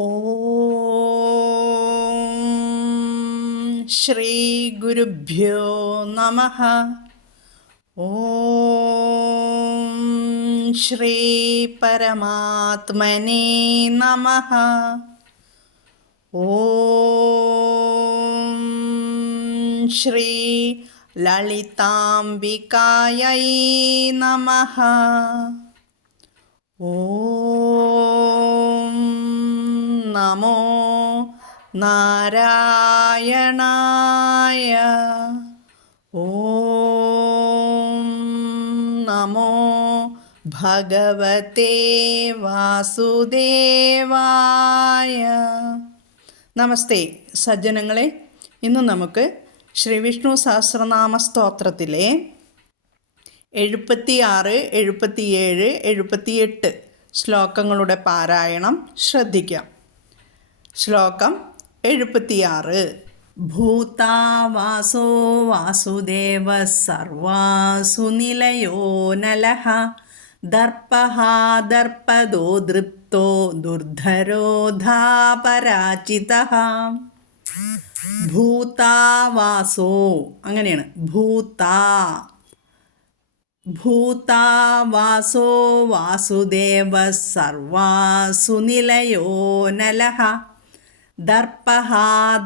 ഓം ശ്രീ ഗുരുഭ്യോ നമഃ. ഓം ശ്രീ പരമാത്മനേ നമഃ. ഓം ശ്രീ ലളിതാംബികായൈ നമഃ. ഓം നമോ നാരായണായ. ഓം നമോ ഭഗവതേ വാസുദേവായ. നമസ്തേ സജ്ജനങ്ങളെ, ഇന്ന് നമുക്ക് ശ്രീ വിഷ്ണു സഹസ്രനാമ സ്തോത്രത്തിലെ 76, 77, 78 ശ്ലോകങ്ങളുടെ പാരായണം ശ്രദ്ധിക്കാം. ശ്ലോകം 76. ഭൂതാവാസോ വാസുദേവ സർവാസു നിലയോ നലഃ ദർപ്പഃ ദർപ്പദോ ദൃപ്തോ ദുർധരോധാപരാജിതഃ. ഭൂതാവാസോ, അങ്ങനെയാണ്. ഭൂതാവാസോ വാസുദേവ സർവാസു നിലയോ നലഃ ദർപ്പഃ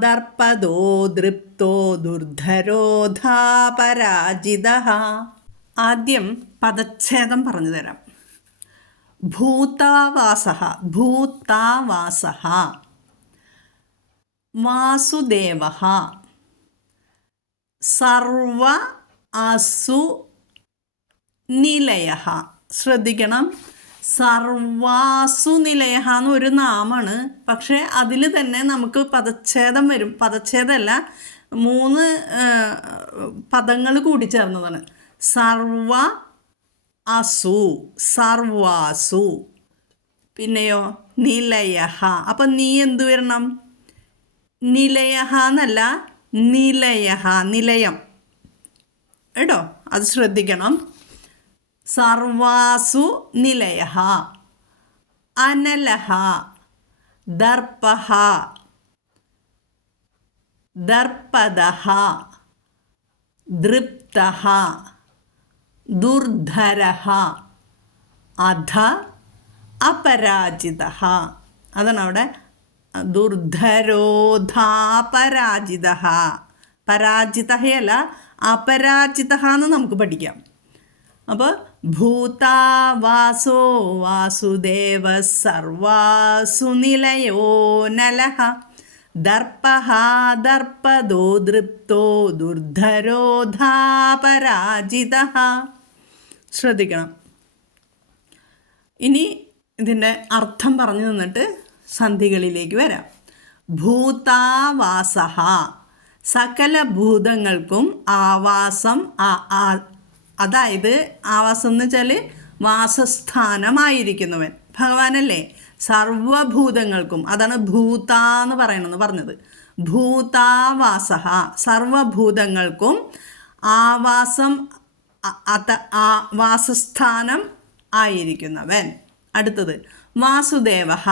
ദർപ്പദോ ദൃപ്തോ ദുർധരോധാപരാജിതഃ. ആദ്യം പദച്ഛേദം പറഞ്ഞു തരാം. ഭൂതാവാസഃ വാസുദേവഃ സർവ അസു നിലയഃ. ശ്രദ്ധിക്കണം, സർവാസു നിലയഃ എന്നൊരു നാമാണ്, പക്ഷേ അതിൽ തന്നെ നമുക്ക് പദച്ഛേദം വരും. പദച്ഛേദമല്ല, 3 പദങ്ങൾ കൂടി ചേർന്നതാണ്. സർവ അസു, സർവാസു, പിന്നെയോ നിലയഃ. അപ്പം നീ എന്തു വരണം? നിലയഃ എന്നല്ല, നിലയഃ, നിലയം കേട്ടോ, അത് ശ്രദ്ധിക്കണം. സർവാസു നിലയഃ അനലഃ ദർപ്പഃ ദർപ്പദഃ ദൃപ്തഃ ദുർധരഃ അധ അപരാജിതഃ. അതാണ് അവിടെ ദുർധരോധാപരാജിതഃ. പരാജിതഹയല്ല, അപരാജിതഃ എന്ന് നമുക്ക് പഠിക്കാം. അപ്പോൾ ഭൂതാവാസോ വാസുദേവ സർവാസു നിലയോ നലഃ ദർപ്പഃ ദർപ്പദോ ദൃപ്തോ ദുർധരോധാപരാജിതഃ. ശ്രദ്ധിക്കണം. ഇനി ഇതിൻ്റെ അർത്ഥം പറഞ്ഞു തന്നിട്ട് സന്ധികളിലേക്ക് വരാം. ഭൂതാവാസഃ, സകല ഭൂതങ്ങൾക്കും ആവാസം, അതായത് ആവാസം എന്ന് വെച്ചാൽ വാസസ്ഥാനമായിരിക്കുന്നവൻ ഭഗവാനല്ലേ. സർവഭൂതങ്ങൾക്കും, അതാണ് ഭൂത എന്ന് പറഞ്ഞത്. ഭൂതാവാസഃ, സർവഭൂതങ്ങൾക്കും ആവാസം, വാസസ്ഥാനം ആയിരിക്കുന്നവൻ. അടുത്തത് വാസുദേവഃ,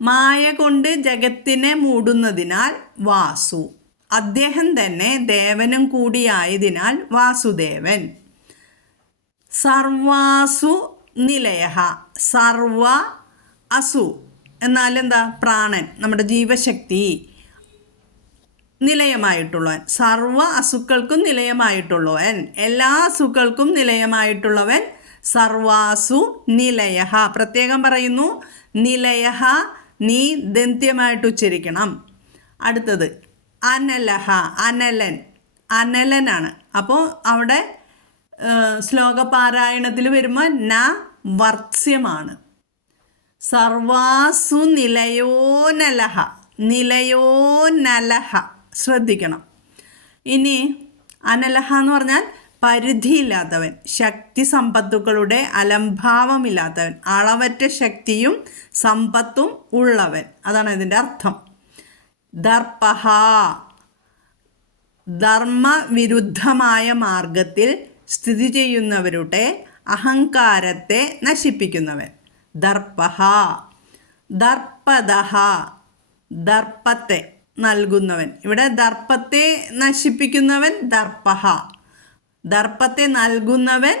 മായ കൊണ്ട് ജഗത്തിനെ മൂടുന്നതിനാൽ വാസു, അദ്ദേഹം തന്നെ ദേവനും കൂടിയായതിനാൽ വാസുദേവൻ. സർവാസു നിലയഃ, സർവ അസു എന്നാൽ എന്താ? പ്രാണൻ, നമ്മുടെ ജീവശക്തി നിലയമായിട്ടുള്ളവൻ. സർവ അസുക്കൾക്കും നിലയമായിട്ടുള്ളവൻ, എല്ലാ അസുക്കൾക്കും നിലയമായിട്ടുള്ളവൻ. സർവാസു നിലയഃ, പ്രത്യേകം പറയുന്നു നിലയഃ, നീ ദന്ത്യമായിട്ട് ഉച്ചരിക്കണം. അടുത്തത് അനലഃ, അനലനാണ്. അപ്പോൾ അവിടെ ശ്ലോകപാരായണത്തിൽ വരുമ്പോൾ ന വർസ്യമാണ്. സർവാസു നിലയോ നലഃ, നിലയോ നലഃ, ശ്രദ്ധിക്കണം. ഇനി അനലഃ എന്ന് പറഞ്ഞാൽ പരിധിയില്ലാത്തവൻ, ശക്തി സമ്പത്തുക്കളുടെ അലംഭാവമില്ലാത്തവൻ, അളവറ്റ ശക്തിയും സമ്പത്തും ഉള്ളവൻ, അതാണ് ഇതിൻ്റെ അർത്ഥം. ദർപ്പഃ, ധർമ്മവിരുദ്ധമായ മാർഗത്തിൽ സ്ഥിതി ചെയ്യുന്നവരുടെ അഹങ്കാരത്തെ നശിപ്പിക്കുന്നവൻ. ദർപ്പഃ, ദർപ്പ ദർപ്പദഹ, ദർപ്പത്തെ നൽകുന്നവൻ. ഇവിടെ ദർപ്പത്തെ നശിപ്പിക്കുന്നവൻ ദർപ്പഹ, ദർപ്പത്തെ നൽകുന്നവൻ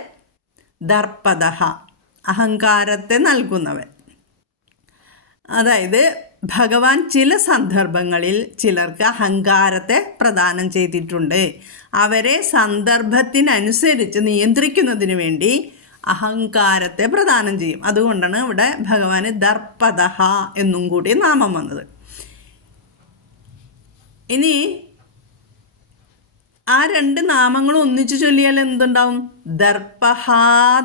ദർപ്പദഹ, അഹങ്കാരത്തെ നൽകുന്നവൻ. അതായത് ഭഗവാൻ ചില സന്ദർഭങ്ങളിൽ ചിലർക്ക് അഹങ്കാരത്തെ പ്രദാനം ചെയ്തിട്ടുണ്ട്. അവരെ സന്ദർഭത്തിനനുസരിച്ച് നിയന്ത്രിക്കുന്നതിന് വേണ്ടി അഹങ്കാരത്തെ പ്രദാനം ചെയ്യും. അതുകൊണ്ടാണ് ഇവിടെ ഭഗവാന് ദർപ്പദഹ എന്നും കൂടി നാമം വന്നത്. ഇനി ആ രണ്ട് നാമങ്ങളും ഒന്നിച്ചു ചൊല്ലിയാൽ എന്തുണ്ടാവും? ദർപ്പഹ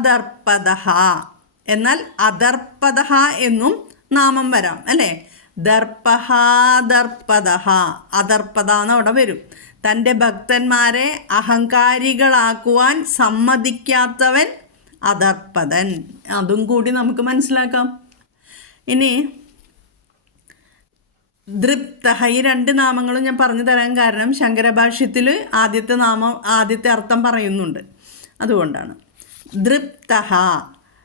ദർപ്പദഹ. എന്നാൽ അദർപ്പദഹ എന്നും നാമം വരാം അല്ലേ? ദർപ്പഹ ദർപ്പദഹ, അദർപ്പദ എന്നവിടെ വരും. തൻ്റെ ഭക്തന്മാരെ അഹങ്കാരികളാക്കുവാൻ സമ്മതിക്കാത്തവൻ അദർപ്പദൻ. അതും കൂടി നമുക്ക് മനസ്സിലാക്കാം. ഇനി ദൃപ്തഹ, ഈ രണ്ട് നാമങ്ങളും ഞാൻ പറഞ്ഞു തരാൻ കാരണം ശങ്കരഭാഷ്യത്തിൽ ആദ്യത്തെ അർത്ഥം പറയുന്നുണ്ട്, അതുകൊണ്ടാണ്. ദൃപ്തഹ,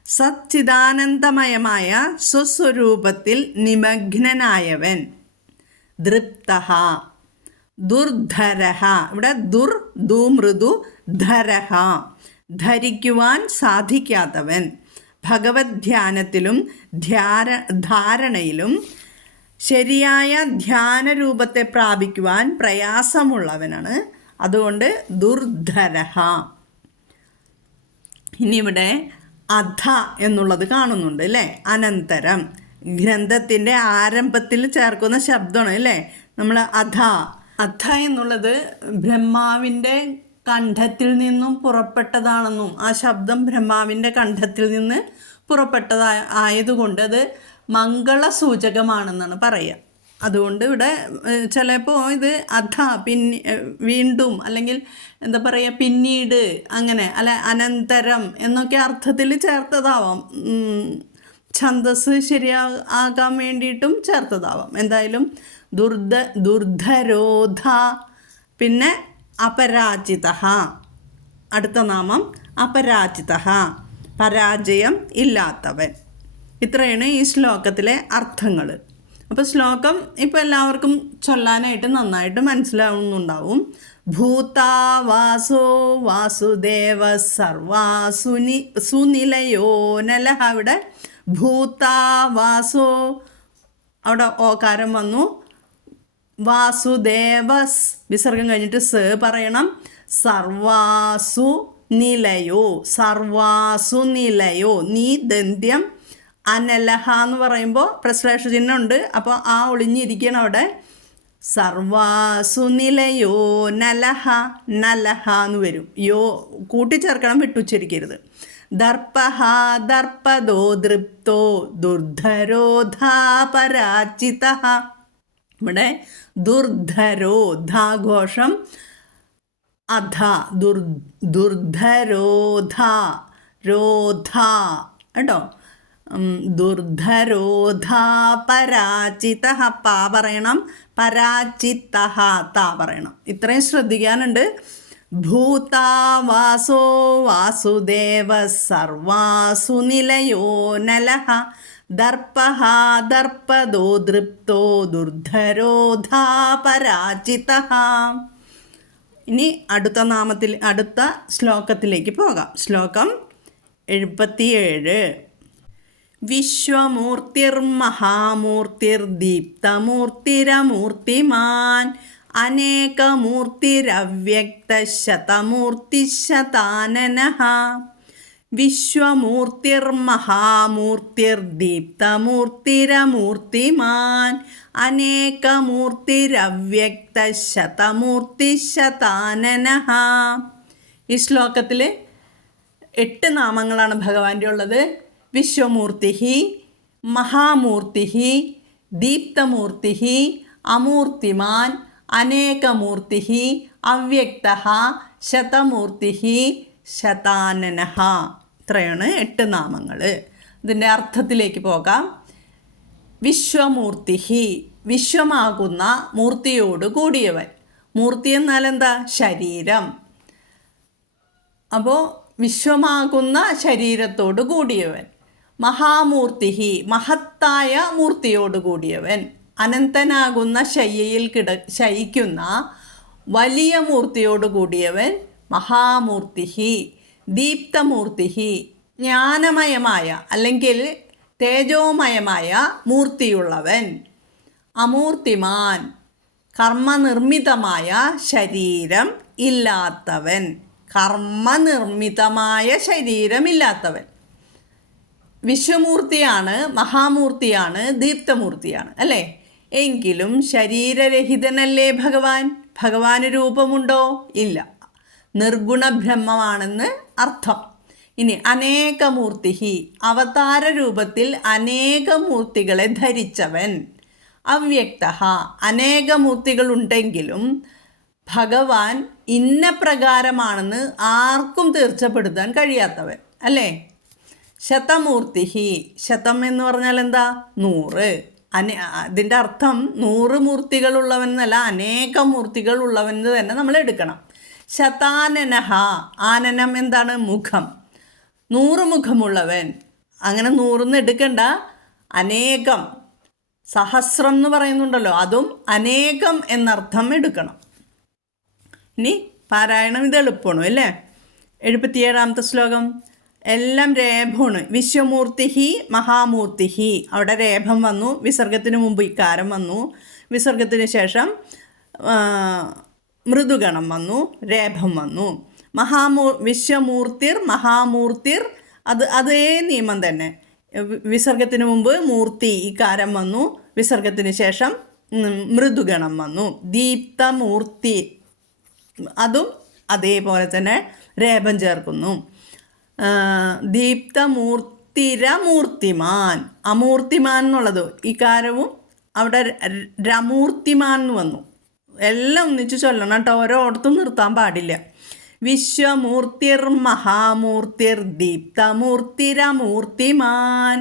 സച്ചിദാനന്ദമയമായ സ്വസ്വരൂപത്തിൽ നിമഗ്നനായവൻ. ദൃപ്തഹ. ദുർധരഹ, ഇവിടെ ദുമൃദു, ധരഹ ധരിക്കുവാൻ സാധിക്കാത്തവൻ. ഭഗവത് ധ്യാനത്തിലും ധാരണയിലും ശരിയായ ധ്യാനരൂപത്തെ പ്രാപിക്കുവാൻ പ്രയാസമുള്ളവനാണ്. അതുകൊണ്ട് ദുർധരഹ. ഇനി ഇവിടെ അധ എന്നുള്ളത് കാണുന്നുണ്ട് അല്ലേ? അനന്തരം, ഗ്രന്ഥത്തിൻ്റെ ആരംഭത്തിൽ ചേർക്കുന്ന ശബ്ദമാണ് അല്ലേ നമ്മൾ അധ. അധ എന്നുള്ളത് ബ്രഹ്മാവിൻ്റെ കണ്ഠത്തിൽ നിന്നും പുറപ്പെട്ടതാണെന്നും ആ ശബ്ദം ബ്രഹ്മാവിൻ്റെ കണ്ഠത്തിൽ നിന്ന് പുറപ്പെട്ടതായതുകൊണ്ട് അത് മംഗളസൂചകമാണെന്നാണ് പറയുക. അതുകൊണ്ട് ഇവിടെ ചിലപ്പോൾ ഇത് അധ വീണ്ടും, അല്ലെങ്കിൽ എന്താ പറയുക, പിന്നീട്, അങ്ങനെ അല്ല അനന്തരം എന്നൊക്കെ അർത്ഥത്തിൽ ചേർത്തതാവാം. ഛന്ദസ് ശരിയാകാൻ വേണ്ടിയിട്ടും ചേർത്തതാവാം. എന്തായാലും ദുർധരോധ, പിന്നെ അപരാജിത, അടുത്ത നാമം അപരാജിത, പരാജയം ഇല്ലാത്തവൻ. ഇത്രയാണ് ഈ ശ്ലോകത്തിലെ അർത്ഥങ്ങൾ. അപ്പോൾ ശ്ലോകം ഇപ്പോൾ എല്ലാവർക്കും ചൊല്ലാനായിട്ട് നന്നായിട്ട് മനസ്സിലാവുന്നുണ്ടാവും. ഭൂതാവാസോ വാസുദേവ സുനിലയോ നലഹ. ഇവിടെ ഭൂതാവാസോ, അവിടെ ഓകാരം വന്നു. വാസുദേവസ് വിസർഗം കഴിഞ്ഞിട്ട് സ് പറയണം. സർവാസു നിലയോ, സർവാസു നിലയോ, നീ ദന്ത്യം അനലഹ എന്ന് പറയുമ്പോൾ പ്രശ്ലേഷ ചിഹ്നം ഉണ്ട്, അപ്പോൾ ആ ഒളിഞ്ഞിരിക്കണം അവിടെ. സർവാസു നിലയോ നലഹ, നലഹ എന്ന് വരും. യോ കൂട്ടിച്ചേർക്കണം, വിട്ടുച്ചരിക്കരുത്. ദർപ്പഹ ദർപ്പദോ ദൃപ്തോ ദുർധരോധാപരാജിത. ഇവിടെ ദുർധരോ, ധാഘോഷം അധ, ദുർധരോധ, രോധ കേട്ടോ. ദുർധരോധ പരാജിത, പാ പറയണം, പരാജിത താ പറയണം. ഇത്രയും ശ്രദ്ധിക്കാനുണ്ട്. ഭൂതാവാസോ വാസുദേവ സർവാസു നിലയോ നലഹ, ദർപ്പഹ ദർപ്പദോ ദൃപ്തോ ദുർധരോധാ പരാജിത. ഇനി അടുത്ത ശ്ലോകത്തിലേക്ക് പോകാം. ശ്ലോകം 77. വിശ്വമൂർത്തിർമഹാമൂർത്തിർദീപ്തമൂർത്തിരമൂർത്തിമാൻ അനേകമൂർത്തിരവ്യക്തശതമൂർത്തിശതാനനഃ. വിശ്വമൂർത്തിർമഹാമൂർത്തിർദീപ്തമൂർത്തിരമൂർത്തിമാൻ അനേകമൂർത്തിരവ്യക്തശതമൂർത്തിശതാനനഃ. ഈ ശ്ലോകത്തിൽ 8 നാമങ്ങളാണ് ഭഗവാന്റെ ഉള്ളത്. വിശ്വമൂർത്തി, മഹാമൂർത്തി, ദീപ്തമൂർത്തി, അമൂർത്തിമാൻ, അനേകമൂർത്തി, അവ്യക്ത, ശതമൂർത്തി, ശതാനനഃ. ഇത്രയാണ് 8 നാമങ്ങൾ. ഇതിൻ്റെ അർത്ഥത്തിലേക്ക് പോകാം. വിശ്വമൂർത്തി, വിശ്വമാകുന്ന മൂർത്തിയോട് കൂടിയവൻ. മൂർത്തി എന്നാൽ എന്താ? ശരീരം. അപ്പോൾ വിശ്വമാകുന്ന ശരീരത്തോട് കൂടിയവൻ. മഹാമൂർത്തി, മഹത്തായ മൂർത്തിയോടുകൂടിയവൻ. അനന്തനാകുന്ന ശയ്യയിൽ ശയിക്കുന്ന വലിയ മൂർത്തിയോടുകൂടിയവൻ മഹാമൂർത്തി. ദീപ്തമൂർത്തി, ജ്ഞാനമയമായ അല്ലെങ്കിൽ തേജോമയമായ മൂർത്തിയുള്ളവൻ. അമൂർത്തിമാൻ, കർമ്മനിർമ്മിതമായ ശരീരം ഇല്ലാത്തവൻ. കർമ്മനിർമ്മിതമായ ശരീരമില്ലാത്തവൻ. വിശ്വമൂർത്തിയാണ്, മഹാമൂർത്തിയാണ്, ദീപ്തമൂർത്തിയാണ് അല്ലേ? എങ്കിലും ശരീരരഹിതനല്ലേ ഭഗവാൻ? ഭഗവാന് രൂപമുണ്ടോ? ഇല്ല. നിർഗുണ ബ്രഹ്മമാണെന്ന് അർത്ഥം. ഇനി അനേകമൂർത്തി, അവതാര രൂപത്തിൽ അനേകമൂർത്തികളെ ധരിച്ചവൻ. അവ്യക്ത, അനേകമൂർത്തികളുണ്ടെങ്കിലും ഭഗവാൻ ഇന്ന പ്രകാരമാണെന്ന് ആർക്കും തീർച്ചപ്പെടുത്താൻ കഴിയാത്തവൻ അല്ലേ? ശതമൂർത്തി, ശതം എന്ന് പറഞ്ഞാൽ എന്താ? 100. ഇതിൻ്റെ അർത്ഥം 100 മൂർത്തികളുള്ളവൻ എന്നല്ല, അനേകം മൂർത്തികൾ ഉള്ളവൻ തന്നെ നമ്മൾ എടുക്കണം. ശതാനനഹ, ആനനം എന്താണ്? മുഖം. 100 മുഖമുള്ളവൻ. അങ്ങനെ 100 എടുക്കണ്ട, അനേകം. സഹസ്രം എന്ന് പറയുന്നുണ്ടല്ലോ, അതും അനേകം എന്നർത്ഥം എടുക്കണം. ഇനി പാരായണം ഇത് എളുപ്പമാണ് അല്ലേ? 77ാമത്തെ ശ്ലോകം എല്ലാം രേഭമാണ്. വിശ്വമൂർത്തി മഹാമൂർത്തി, അവിടെ രേഭം വന്നു. വിസർഗത്തിന് മുമ്പ് ഇക്കാരം വന്നു. വിസർഗത്തിന് ശേഷം മൃദുഗണം വന്നു, രേഭം വന്നു. വിശ്വമൂർത്തിർ മഹാമൂർത്തിർ, അതേ നിയമം തന്നെ. വിസർഗത്തിന് മുമ്പ് മൂർത്തി ഇക്കാരം വന്നു. വിസർഗത്തിന് ശേഷം മൃദുഗണം വന്നു. ദീപ്തമൂർത്തി, അതും അതേപോലെ തന്നെ രേഭം ചേർക്കുന്നു. ദീപ്തമൂർത്തിരമൂർത്തിമാൻ, അമൂർത്തിമാൻ എന്നുള്ളത് ഇക്കാരവും അവിടെ രമൂർത്തിമാൻ എന്ന് വന്നു. എല്ലാം ഒന്നിച്ച് ചൊല്ലണം കേട്ടോ, ഓരോടത്തും നിർത്താൻ പാടില്ല. വിശ്വമൂർത്തിർ മഹാമൂർത്തിർ ദീപ്തമൂർത്തിരമൂർത്തിമാൻ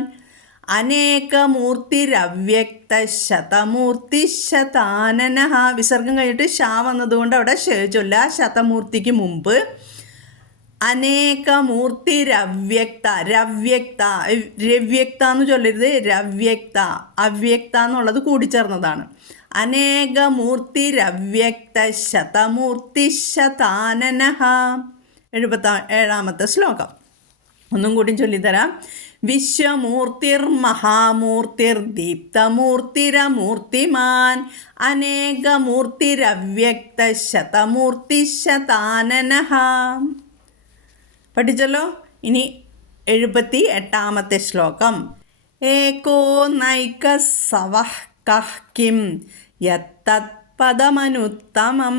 അനേകമൂർത്തിരവ്യക്ത ശതമൂർത്തി ശതാനനഃ. വിസർഗം കഴിഞ്ഞിട്ട് ശ വന്നതുകൊണ്ട് അവിടെ ചൊല്ല. ശതമൂർത്തിക്ക് മുമ്പ് അനേകമൂർത്തിരവ്യക്ത, രവ്യക്ത, രവ്യക്ത എന്ന് ചൊല്ലരുത്, രവ്യക്ത. അവ്യക്ത എന്നുള്ളത് കൂടിച്ചേർന്നതാണ്. അനേകമൂർത്തിരവ്യക്ത ശതമൂർത്തി ശതാനനഃ. 77ാമത്തെ ശ്ലോകം ഒന്നും കൂടി ചൊല്ലിത്തരാം. വിശ്വമൂർത്തിർ മഹാമൂർത്തിർ ദീപ്തമൂർത്തിരമൂർത്തിമാൻ അനേകമൂർത്തിരവ്യക്ത ശതമൂർത്തി ശതാനനഃ. പഠിച്ചല്ലോ. ഇനി 78ാമത്തെ ശ്ലോകം. ഏകോ നൈക സവഃ കഃ കിം യത്തത്പദമനുത്തമം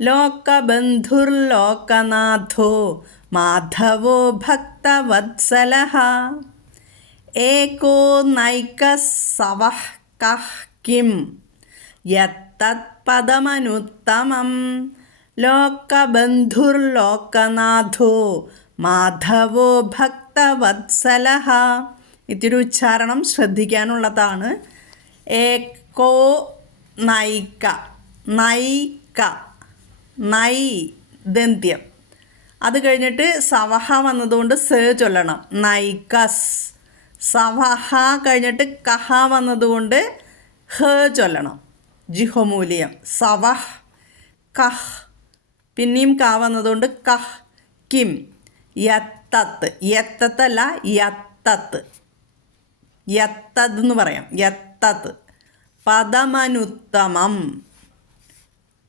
ലോകബന്ധുർലോകനാഥോ മാധവോ ഭക്തവത്സലഃ. ഏകോ നൈക സവഃ കഃ കിം യത്തത്പദമനുത്തമം ലോകബന്ധുർലോകനാഥോ മാധവോ ഭക്തവത്സലഃ. ഇത്തിരി ഉച്ചാരണം ശ്രദ്ധിക്കാനുള്ളതാണ്. ഏകോ നൈക, നൈക, നൈ ദന്ത്യം. അത് കഴിഞ്ഞിട്ട് സവഹ വന്നതുകൊണ്ട് സ ചൊല്ലണം, നൈകസ്. സവഹ കഴിഞ്ഞിട്ട് കഹ വന്നതുകൊണ്ട് ഹ ചൊല്ലണം, ജിഹ്വമൂല്യം. സവഹ് കഹ്. പിന്നെയും ക വന്നതുകൊണ്ട് കഹ് കിം. യത്തത്ത്, യത്തത്തല്ല യത്തത്ത്, യത്തത് എന്ന് പറയാം, യത്തത്ത്. പദമനുത്തമം,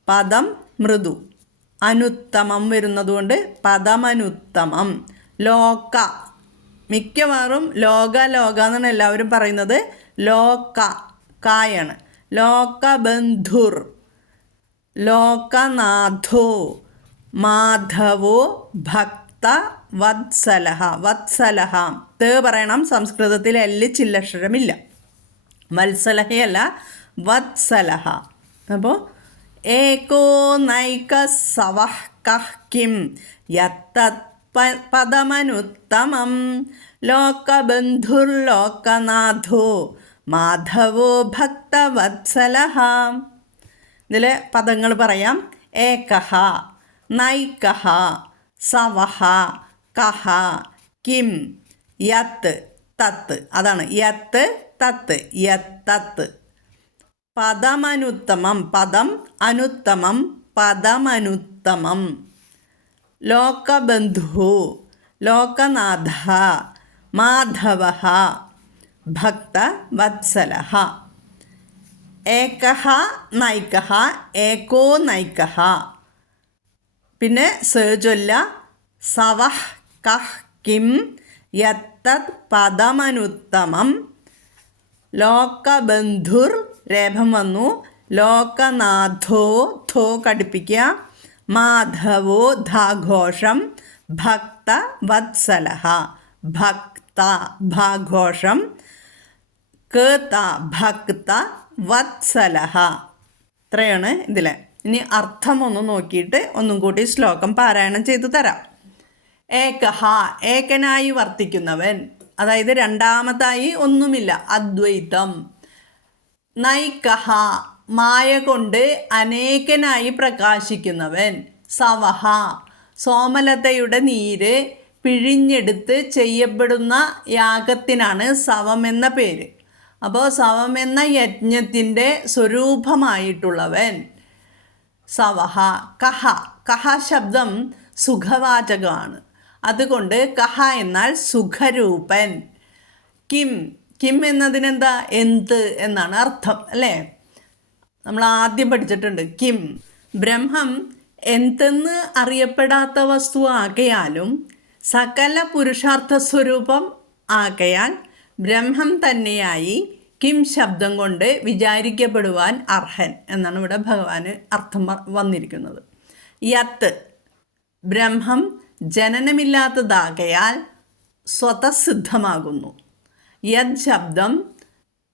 പദം മൃദു, അനുത്തമം വരുന്നതുകൊണ്ട് പദമനുത്തമം. ലോക, മിക്കവാറും ലോക ലോക എന്നാണ് എല്ലാവരും പറയുന്നത്, ലോക കായാണ്. ലോകബന്ധുർ, ലോകനാഥോ, മാധവോ ഭക്ത വത്സലഃ. വത്സലഃ ത് പറയണം. സംസ്കൃതത്തിൽ എല്ല് ചില്ലക്ഷരമില്ല. വത്സലഹയല്ല, വത്സലഃ. അപ്പോൾ ഏകോ നൈക സവഃ കഃ കിം യത്തത്പദമനുത്തമം ലോകബന്ധുർലോകനാഥോ മാധവോ ഭക്തവത്സലഃ. ഇതിൽ പദങ്ങൾ പറയാം. ഏകഃ, നൈകഃ, സവഃ, കഃ, കിം, യത്. തത്ത്. അതാണ് യത്ത് തത്ത്, യത്തത്ത്. പദമനുത്തമം, പദം അനുത്തമം, പദമനുത്തമം. ലോകബന്ധു, ലോകനാഥ, മാധവഃ, ഭക്തവത്സലഃ. ഏകഃ നൈകഃ, ഏകോ നൈകഃ. പിന്നെ ചൊല്ല സവഃ കഃ കിം യത്തത് പദമനുത്തമം. ലോകബന്ധുർ രേഭം വന്നു, ലോകനാഥോ ധോ കടുപ്പിക്കുക, മാധവോ ധാഘോഷം, ഭക്തവത്സലഃ, ഭക്ത ഭാഘോഷം, കേത ഭക്ത വത്സലഃ. ഇത്രയാണ് ഇതിൽ. ഇനി അർത്ഥം ഒന്ന് നോക്കിയിട്ട് ഒന്നും കൂടി ശ്ലോകം പാരായണം ചെയ്തു തരാം. ഏകഹ, ഏകനായി വർത്തിക്കുന്നവൻ, അതായത് രണ്ടാമതായി ഒന്നുമില്ല, അദ്വൈതം. നൈകഹ, മായ കൊണ്ട് അനേകനായി പ്രകാശിക്കുന്നവൻ. സവഹ, സോമലതയുടെ നീര് പിഴിഞ്ഞെടുത്ത് ചെയ്യപ്പെടുന്ന യാഗത്തിനാണ് സവം എന്ന പേര്. അപ്പോൾ സവം എന്ന യജ്ഞത്തിൻ്റെ സ്വരൂപമായിട്ടുള്ളവൻ സവഹ. കഹ, കഹ ശബ്ദം സുഖവാചകമാണ്, അതുകൊണ്ട് കഹ എന്നാൽ സുഖരൂപൻ. കിം, കിം എന്നതിനെന്താ, എന്ത് എന്നാണ് അർത്ഥം അല്ലേ? നമ്മൾ ആദ്യം പഠിച്ചിട്ടുണ്ട് കിം. ബ്രഹ്മം എന്തെന്ന് അറിയപ്പെടാത്ത വസ്തു ആകയാലും സകല പുരുഷാർത്ഥ സ്വരൂപം ആകയാൽ ബ്രഹ്മം തന്നെയായി കിം ശബ്ദം കൊണ്ട് വിചാരിക്കപ്പെടുവാൻ അർഹൻ എന്നാണ് ഇവിടെ ഭഗവാന് അർത്ഥം വന്നിരിക്കുന്നത്. യത്ത്, ബ്രഹ്മം ജനനമില്ലാത്തതാകയാൽ സ്വതസിദ്ധമാകുന്നു. യത് ശബ്ദം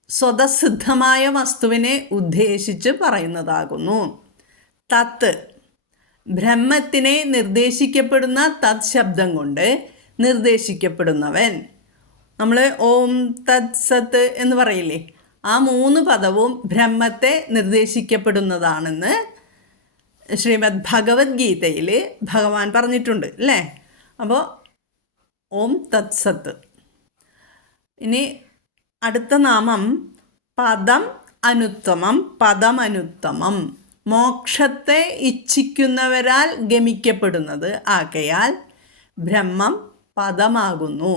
സ്വതസിദ്ധമായ വസ്തുവിനെ ഉദ്ദേശിച്ച് പറയുന്നതാകുന്നു. തത്ത്, ബ്രഹ്മത്തിനെ നിർദ്ദേശിക്കപ്പെടുന്ന തത് ശബ്ദം കൊണ്ട് നിർദ്ദേശിക്കപ്പെടുന്നവൻ. നമ്മൾ ഓം തത് സത്ത് എന്ന് പറയില്ലേ, ആ 3 പദവും ബ്രഹ്മത്തെ നിർദ്ദേശിക്കപ്പെടുന്നതാണെന്ന് ശ്രീമദ് ഭഗവത്ഗീതയിൽ ഭഗവാൻ പറഞ്ഞിട്ടുണ്ട് അല്ലേ? അപ്പോൾ ഓം തത് സത്ത്. ഇനി അടുത്ത നാമം പദം അനുത്തമം, പദമനുത്തമം. മോക്ഷത്തെ ഇച്ഛിക്കുന്നവരാൽ ഗമിക്കപ്പെടുന്നത് ആകയാൽ ബ്രഹ്മം പദമാകുന്നു.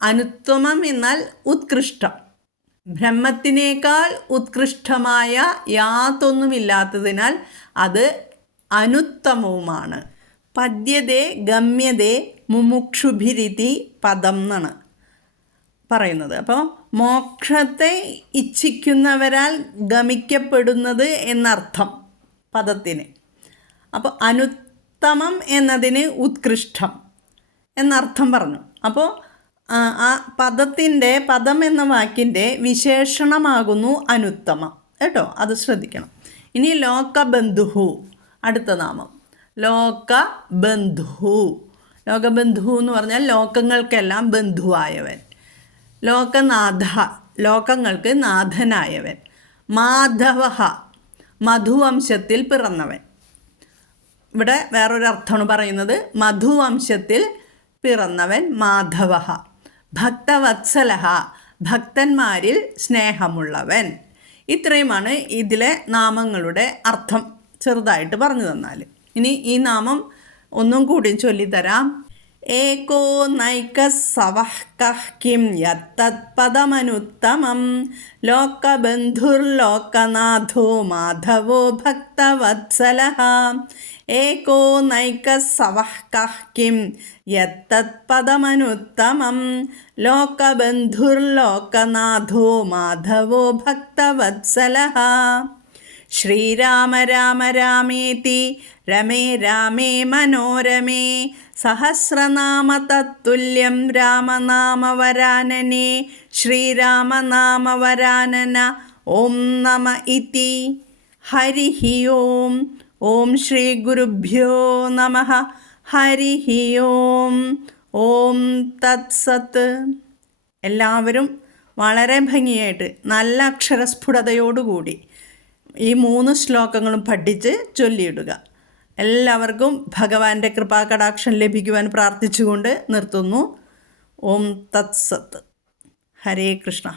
അനുത്തമം എന്നാൽ ഉത്കൃഷ്ടം. ബ്രഹ്മത്തിനേക്കാൾ ഉത്കൃഷ്ടമായ യാതൊന്നുമില്ലാത്തതിനാൽ അത് അനുത്തമവുമാണ്. പദ്യതേ ഗമ്യതേ മുമുക്ഷുഭിരിതി പദം എന്നാണ് പറയുന്നത്. അപ്പോൾ മോക്ഷത്തെ ഇച്ഛിക്കുന്നവരാൽ ഗമിക്കപ്പെടുന്നത് എന്നർത്ഥം പദത്തിന്. അപ്പോൾ അനുത്തമം എന്നതിന് ഉത്കൃഷ്ടം എന്നർത്ഥം പറഞ്ഞു. അപ്പോൾ ആ പദത്തിൻ്റെ, പദം എന്ന വാക്കിൻ്റെ വിശേഷണമാകുന്നു അനുത്തമം കേട്ടോ, അത് ശ്രദ്ധിക്കണം. ഇനി ലോകബന്ധു, അടുത്ത നാമം ലോകബന്ധു. ലോകബന്ധു എന്ന് പറഞ്ഞാൽ ലോകങ്ങൾക്കെല്ലാം ബന്ധുവായവൻ. ലോകനാഥ, ലോകങ്ങൾക്ക് നാഥനായവൻ. മാധവഃ, മധുവംശത്തിൽ പിറന്നവൻ. ഇവിടെ വേറൊരർത്ഥമാണ് പറയുന്നത്, മധുവംശത്തിൽ പിറന്നവൻ മാധവഃ. ഭക്തവത്സലഃ, ഭക്തന്മാരിൽ സ്നേഹമുള്ളവൻ. ഇത്രയുമാണ് ഇതിലെ നാമങ്ങളുടെ അർത്ഥം ചെറുതായിട്ട് പറഞ്ഞു തന്നാൽ. ഇനി ഈ നാമം ഒന്നും കൂടി ചൊല്ലിത്തരാം. ഏകോ നൈകഃ സവഃ കഃ കിം യത്തത് പദമനുത്തമം. ലോകബന്ധുർലോകനാഥോ മാധവോ ഭക്തവത്സലഃ. ഏകോ നൈകഃ സവഃ കഃ കിം യത്തത് പദമനുത്തമം. ലോകബന്ധുർലോകനാഥോ മാധവോ ഭക്തവത്സലഃ. ശ്രീരാമ രാമ രാമേതി രമേ രാമേ മനോരമേ. സഹസ്രനാമ തത്തുല്യം രാമനാമവരാനനെ. ശ്രീരാമനാമവരാനന ഓം നമ ഇതി. ഹരിഃ ഓം. ഓം ശ്രീ ഗുരുഭ്യോ നമഃ. ഹരിഃ ഓം. ഓം തത് സത്ത്. എല്ലാവരും വളരെ ഭംഗിയായിട്ട് നല്ല അക്ഷരസ്ഫുടതയോടുകൂടി ഈ 3 ശ്ലോകങ്ങളും പഠിച്ച് ചൊല്ലിയിടുക. എല്ലാവർക്കും ഭഗവാന്റെ കൃപാകടാക്ഷം ലഭിക്കുവാൻ പ്രാർത്ഥിച്ചുകൊണ്ട് നിർത്തുന്നു. ഓം തത് സത്ത്. ഹരേ കൃഷ്ണ.